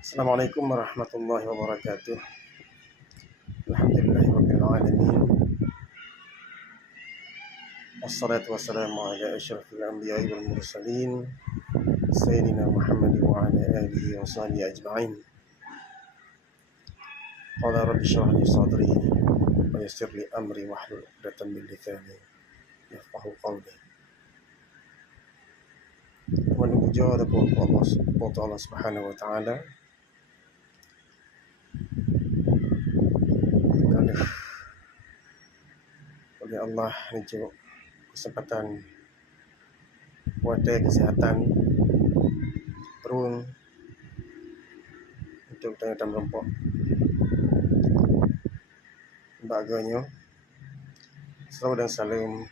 Assalamualaikum warahmatullahi wabarakatuh. Alhamdulillahirabbil alamin. Wassalatu wassalamu ala asyrafil anbiya'i wal mursalin sayyidina Muhammad wa ala alihi wa sahbihi ajma'in. Qala rabbi shrah li sadri wa yassir li amri wahlul 'uqdatam min lisani yafqahu qawli. Menuju kepada Allah Subhanahu wa taala. Oleh Allah menunjuk kesempatan wadah kesihatan terung untuk tengah merempok baganya salam dan salam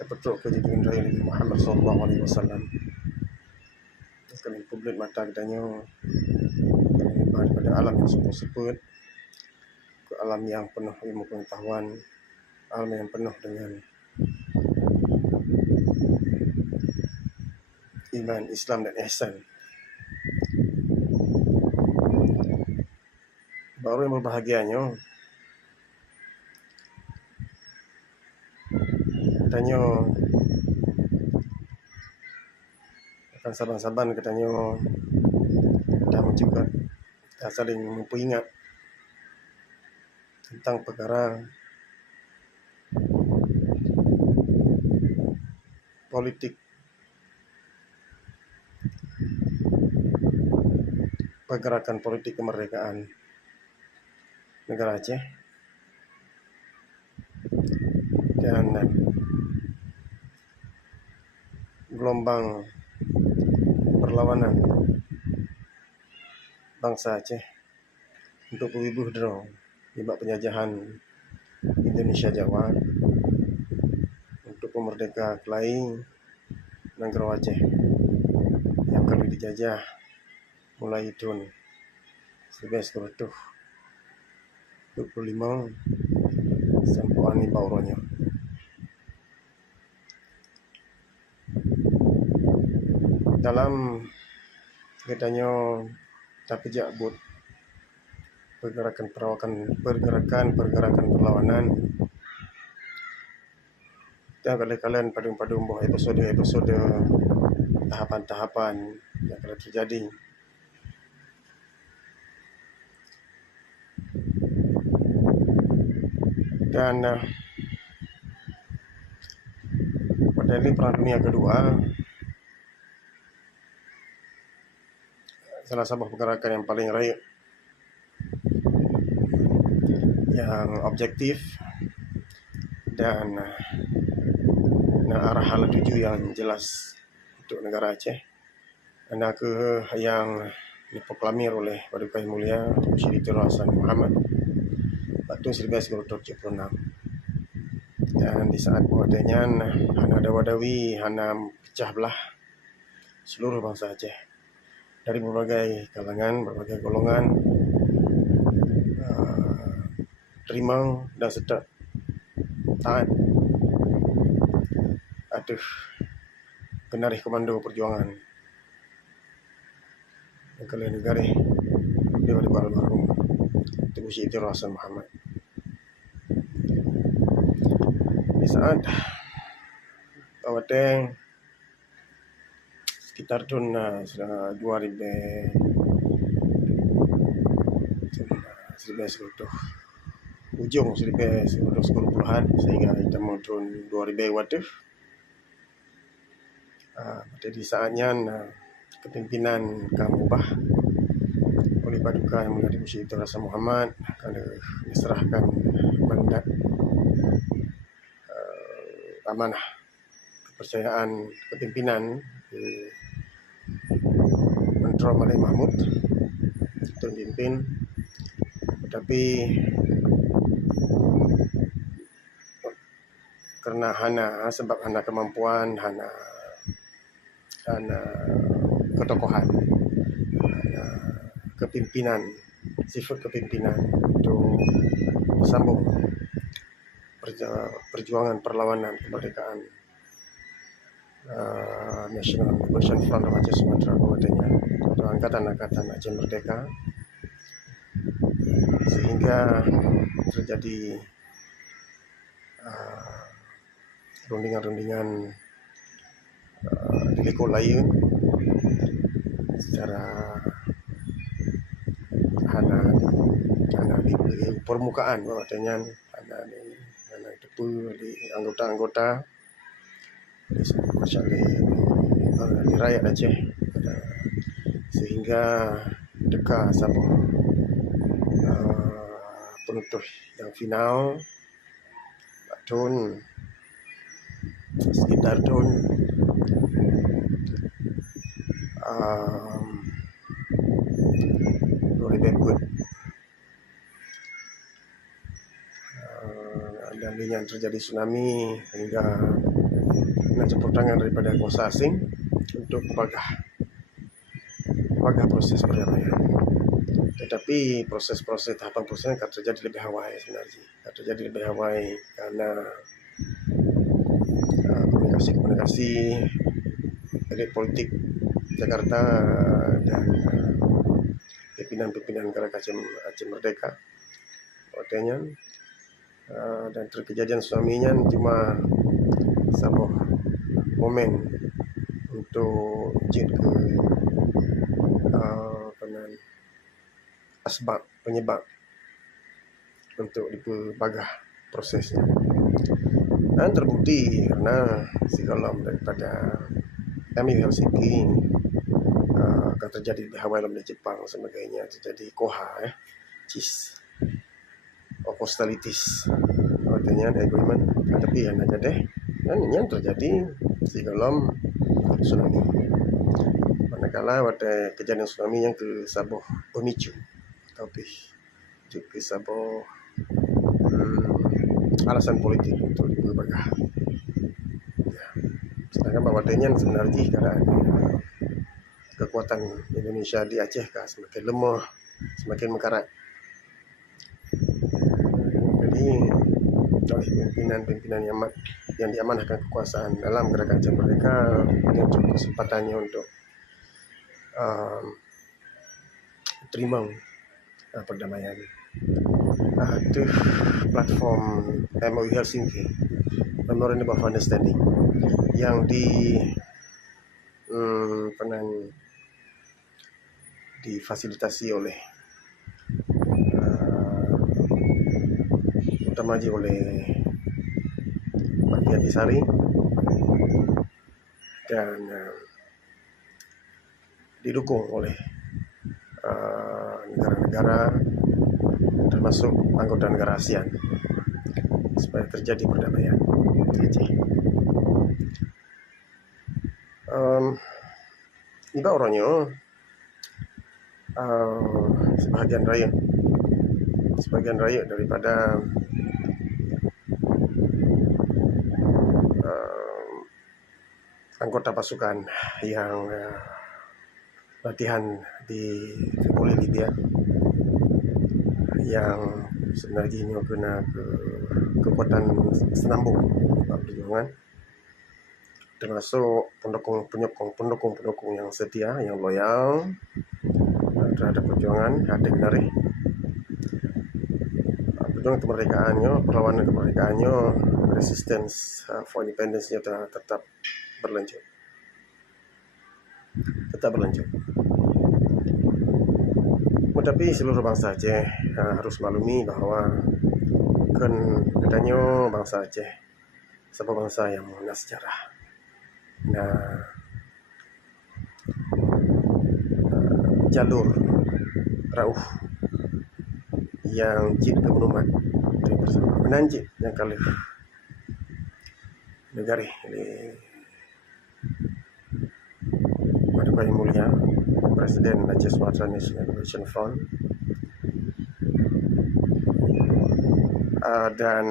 terpetuk ke junjungan raya Nabi Muhammad sallallahu alaihi wasallam. Kami publik mata katanya pada alam yang seput-seput, ke alam yang penuh ilmu pengetahuan, alam yang penuh dengan iman, Islam dan ihsan. Baru yang berbahagianya katanya akan saban-saban katanya dah juga dah saling memperingat tentang perkara politik pergerakan politik kemerdekaan negara Aceh dan gelombang perlawanan bangsa Aceh untuk berwibuh akibat penjajahan Indonesia Jawa untuk memerdeka Kelai negara Aceh yang kali dijajah mulai tahun 1925 sampai ni bauronya. Dalam katanya tak pejak buat pergerakan perlawanan dan kalian padu buah episode tahapan-tahapan yang akan terjadi. Dan pada ini Perang Dunia Kedua, salah satu pergerakan yang paling raya, yang objektif dan arah hal tuju yang jelas untuk negara Aceh. Anak yang diproklamir oleh Paduka Yang Mulia Syedina Hasan Muhammad pada 1976. Dan di saat wadahnya hana ada wadawi, hana pecah belah seluruh bangsa Aceh dari berbagai kalangan, berbagai golongan, terima dan serta taat aduh kenarih komando perjuangan yang kalian negara daripada baru Tubuh Syedina Hasan Muhammad. Di saat awateng sekitar tahun 1910 ujung 1910-an sehingga kita mau tahun 2000 waduh. Pada di saatnya kepimpinan kami ubah oleh Paduka Yang Mulia Tubuh Syedina Hasan Muhammad akan diserahkan mandat amanah kepercayaan kepimpinan Menteri Malik Mahmud untuk pimpin, tetapi kerana sebab hana kemampuan, hana ketokohan, kepimpinan, sifat kepimpinan untuk sambung perjuangan perlawanan kemerdekaan National Liberation Front of Aceh Sumatra Barat angkatan-angkatan Aceh Merdeka, sehingga terjadi rundingan-rundingan di liku lain secara hana di permukaan, artinya hana di anggota-anggota di rakyat Aceh, sehingga deka sabuk penutup yang final tahun sekitar tahun 2000 dan yang terjadi tsunami hingga campur tangan daripada kuasa asing untuk membagah proses perdamaian. Tetapi proses-proses tahapan proses akan terjadi lebih awal sebenarnya. Akan terjadi lebih awal karena komunikasi elit politik Jakarta dan pimpinan-pimpinan negara Aceh Merdeka, artinya dan terkejadian tsunami-nya cuma sebuah momen untuk ke penyebab untuk dibagah prosesnya, dan terbukti karena sigalam daripada MU Helsinki akan terjadi di Hawaii dan Jepang sebagainya, terjadi koha cheese of hostilities, artinya agreement, tapi yang ada deh dan yang terjadi sigalam tsunami. Manakala pada kejadian tsunami yang ke Sabah pemicu tapi ke Sabah alasan politik untuk dibagah. Ya. Sedangkan bahawa sebenarnya keadaan kekuatan Indonesia di Aceh semakin lemah, semakin mengkarat. Jadi oleh pimpinan-pimpinan yang diamanahkan kekuasaan dalam gerakan Aceh Merdeka punya kesempatannya untuk terima perdamaian. Itu platform MOU Helsinki, Memorandum of Understanding, yang difasilitasi oleh utama oleh Pak Antasari dan didukung oleh negara-negara termasuk anggota negara ASEAN supaya terjadi perdamaian di Aceh. Iba orangnya sebagian rakyat daripada anggota pasukan yang latihan di Tripoli, Libya, yang sebenarnya ini kena kekuatan senambung perjuangan, termasuk pendukung yang setia, yang loyal terhadap perjuangan ada genari perjuangan kemerdekaannya, perlawanan kemerdekaannya, resistance for independence-nya tetap berlanjut. Tetapi seluruh bangsa Aceh harus maklumi bahawa katanya bangsa Aceh sebuah bangsa yang punya sejarah. Jalur rauh yang jid kemenumat bersama menanjid yang kali negara ini pada Yang Mulia Presiden Aceh Sumatera National Liberation Front dan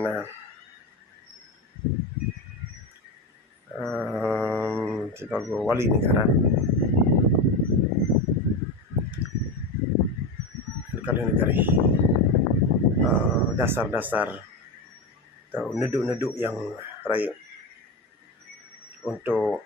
sebagai wali negara kali negara dasar-dasar atau neduk-neduk yang raya untuk